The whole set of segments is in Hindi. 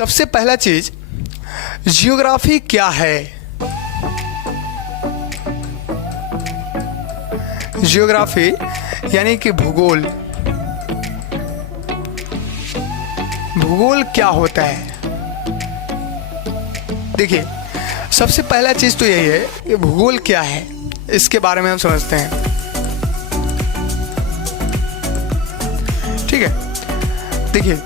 सबसे पहला चीज, जियोग्राफी क्या है? जियोग्राफी यानी कि भूगोल। भूगोल क्या होता है? देखिए, सबसे पहला चीज तो यही है कि भूगोल क्या है, इसके बारे में हम समझते हैं। ठीक है, देखिए,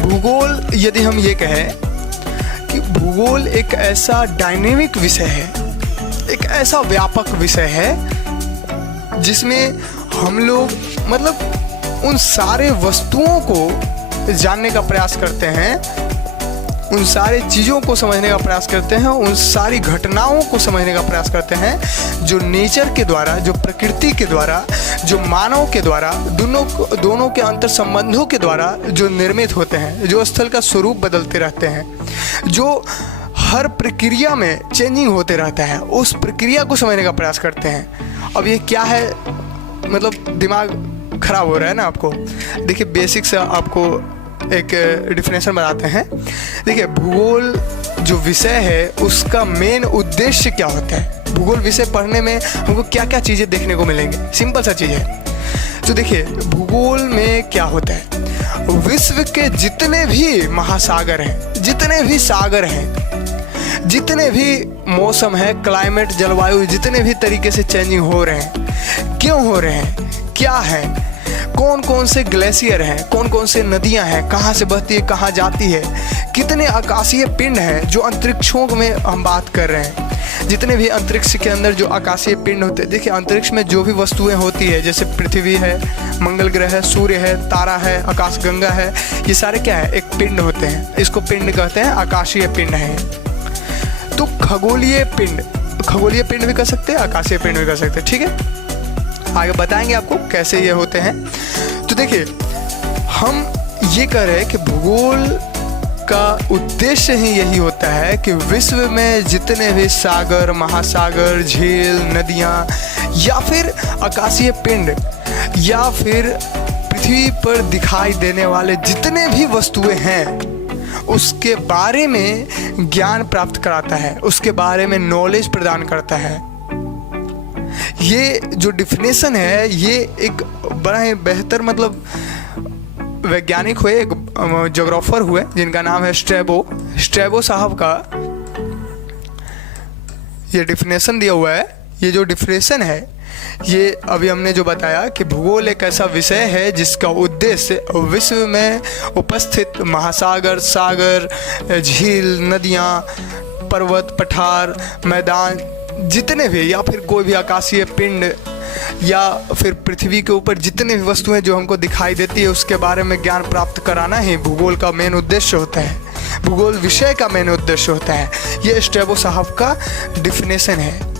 भूगोल यदि हम ये कहें कि भूगोल एक ऐसा डायनेमिक विषय है, एक ऐसा व्यापक विषय है जिसमें हम लोग मतलब उन सारे वस्तुओं को जानने का प्रयास करते हैं, उन सारी चीज़ों को समझने का प्रयास करते हैं, उन सारी घटनाओं को समझने का प्रयास करते हैं जो नेचर के द्वारा, जो प्रकृति के द्वारा, जो मानव के द्वारा, दोनों के अंतर संबंधों के द्वारा जो निर्मित होते हैं, जो स्थल का स्वरूप बदलते रहते हैं, जो हर प्रक्रिया में चेंजिंग होते रहता है, उस प्रक्रिया को समझने का प्रयास करते हैं। अब ये क्या है, मतलब दिमाग खराब हो रहा है ना आपको? देखिए, बेसिक से आपको एक डिफिनेशन बताते हैं। देखिए, भूगोल जो विषय है उसका मेन उद्देश्य क्या होता है? भूगोल विषय पढ़ने में हमको क्या क्या चीज़ें देखने को मिलेंगी? सिंपल सा चीज़ है। तो देखिए, भूगोल में क्या होता है, विश्व के जितने भी महासागर हैं, जितने भी सागर हैं, जितने भी मौसम है, क्लाइमेट, जलवायु जितने भी तरीके से चेंजिंग हो रहे हैं, क्यों हो रहे हैं, क्या है, कौन कौन से ग्लेशियर हैं, कौन कौन से नदियां हैं, कहाँ से बहती है, कहाँ जाती है, कितने आकाशीय पिंड हैं जो अंतरिक्षों में हम बात कर रहे हैं, जितने भी अंतरिक्ष के अंदर जो आकाशीय पिंड होते हैं। देखिए, अंतरिक्ष में जो भी वस्तुएं होती है, जैसे पृथ्वी है, मंगल ग्रह है, सूर्य है, तारा है, आकाशगंगा है, ये सारे क्या है, एक पिंड होते हैं। इसको पिंड कहते हैं, आकाशीय पिंड है। तो खगोलीय पिंड भी कर सकते हैं, आकाशीय पिंड भी कर सकते हैं। ठीक है, आगे बताएंगे आपको कैसे ये होते हैं। तो देखिए, हम ये कह रहे हैं कि भूगोल का उद्देश्य ही यही होता है कि विश्व में जितने भी सागर, महासागर, झील, नदियाँ या फिर आकाशीय पिंड या फिर पृथ्वी पर दिखाई देने वाले जितने भी वस्तुएं हैं, उसके बारे में ज्ञान प्राप्त कराता है, उसके बारे में नॉलेज प्रदान करता है। ये जो डिफिनेशन है, ये एक बड़ा ही बेहतर मतलब वैज्ञानिक हुए, एक ज्योग्राफर हुए जिनका नाम है स्ट्रैबो साहब का ये डिफिनेशन दिया हुआ है। ये जो डिफिनेशन है, ये अभी हमने जो बताया कि भूगोल एक ऐसा विषय है जिसका उद्देश्य विश्व में उपस्थित महासागर, सागर, झील, नदियाँ, पर्वत, पठार, मैदान जितने भी, या फिर कोई भी आकाशीय पिंड, या फिर पृथ्वी के ऊपर जितने भी वस्तुएं जो हमको दिखाई देती है, उसके बारे में ज्ञान प्राप्त कराना ही भूगोल का मेन उद्देश्य होता है, भूगोल विषय का मेन उद्देश्य होता है। ये स्ट्रैबो साहब का डिफिनेशन है।